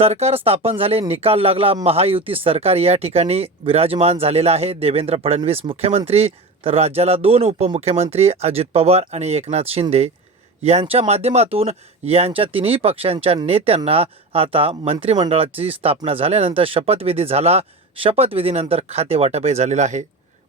सरकार स्थापन झाले निकाल लागला महायुती सरकार या ठिकाणी विराजमान झालेलं आहे. देवेंद्र फडणवीस मुख्यमंत्री तर राज्याला दोन उपमुख्यमंत्री अजित पवार आणि एकनाथ शिंदे. यांच्या माध्यमातून यांच्या तिन्ही पक्षांच्या नेत्यांना आता मंत्रिमंडळाची स्थापना झाल्यानंतर शपथविधी झाला. शपथविधीनंतर खाते वाटपही झालेलं आहे.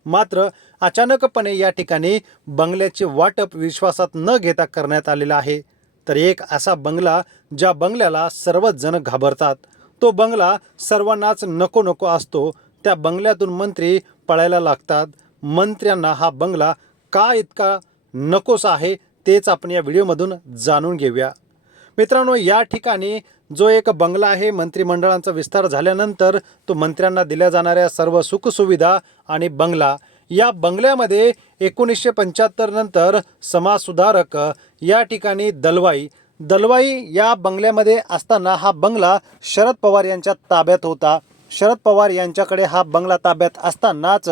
मात्र अचानकपणे या ठिकाणी बंगल्याचे वाटप विश्वासात न घेता करण्यात आलेलं आहे. तर एक असा बंगला ज्या बंगल्याला सर्वच जण घाबरतात. तो बंगला सर्वांनाच नको नको असतो. त्या बंगल्यातून मंत्री पळायला लागतात. मंत्र्यांना हा बंगला का इतका नकोसा आहे तेच आपण या व्हिडिओमधून जाणून घेऊया. मित्रांनो या ठिकाणी जो एक बंगला आहे मंत्रिमंडळांचा विस्तार झाल्यानंतर तो मंत्र्यांना दिल्या जाणाऱ्या सर्व सुखसुविधा आणि बंगला या बंगल्यामध्ये एकोणीसशे पंच्याहत्तर नंतर समाजसुधारक या ठिकाणी दलवाई दलवाई या बंगल्यामध्ये असताना हा बंगला शरद पवार यांच्या ताब्यात होता. शरद पवार यांच्याकडे हा बंगला ताब्यात असतानाच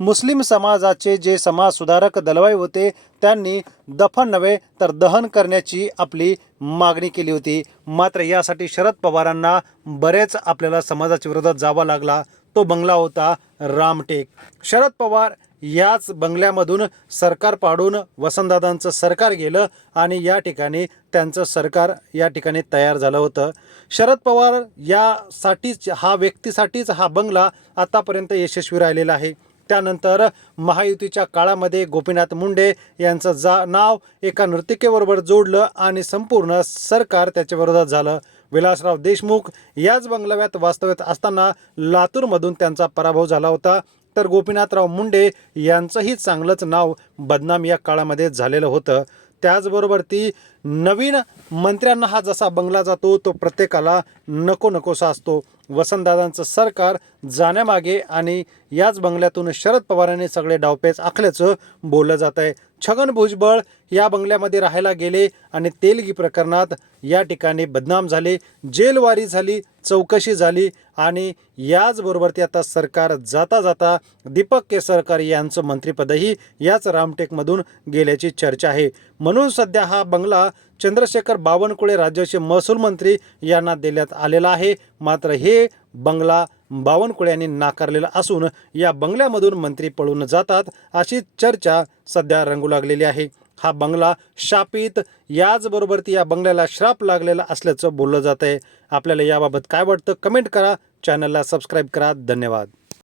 मुस्लिम समाजाचे जे समाजसुधारक दलवाई होते त्यांनी दफन नव्हे तर दहन करण्याची आपली मागणी केली होती. मात्र यासाठी शरद पवारांना बरेच आपल्याला समाजाच्या विरोधात जावा लागला. तो बंगला होता रामटेक. शरद पवार याच बंगल्यामधून सरकार पाडून वसंतदादांचं सरकार गेलं आणि या ठिकाणी त्यांचं सरकार या ठिकाणी तयार झालं होतं. शरद पवार यासाठीच हा व्यक्तीसाठीच हा बंगला आतापर्यंत यशस्वी राहिलेला आहे. त्यानंतर महायुतीच्या काळामध्ये गोपीनाथ मुंडे यांचं जा नाव एका नर्तिकेबरोबर जोडलं आणि संपूर्ण सरकार त्याच्याविरोधात झालं. विलासराव देशमुख याच बंगल्यात वास्तव्यात असताना लातूरमधून त्यांचा पराभव झाला होता. तर गोपीनाथराव मुंडे यांचंही चांगलंच नाव बदनाम या काळामध्ये झालेलं होतं. त्याचबरोबर ती नवीन मंत्र्यांना हा जसा बंगला जातो तो प्रत्येकाला नको नकोसा असतो वसंतदादांचं सरकार जाण्यामागे आणि याच बंगल्यातून शरद पवारांनी सगळे डावपेच आखल्याचं बोललं जात आहे छगन भुजबळ या बंगल्यामध्ये राहायला गेले आणि तेलगी प्रकरणात या ठिकाणी बदनाम झाले जेलवारी झाली चौकशी झाली आणि याचबरोबर ते आता सरकार जाता जाता दीपक केसरकर यांचं मंत्रिपदही याच रामटेकमधून गेल्याची चर्चा आहे. म्हणून सध्या हा बंगला चंद्रशेखर बावनकुळे राज्याचे महसूल मंत्री यांना देण्यात आलेला आहे. मात्र हे बंगला बावनकुळे यांनी नाकारलेला असून या बंगल्यामधून मंत्री पळून जातात अशी चर्चा सध्या रंगू लागलेली आहे. हा बंगला शापित याचबरोबर ती या बंगल्याला श्राप लागलेला असल्याचं बोललं जात आहे आपल्याला याबाबत काय वाटतं कमेंट करा चॅनलला सबस्क्राईब करा. धन्यवाद.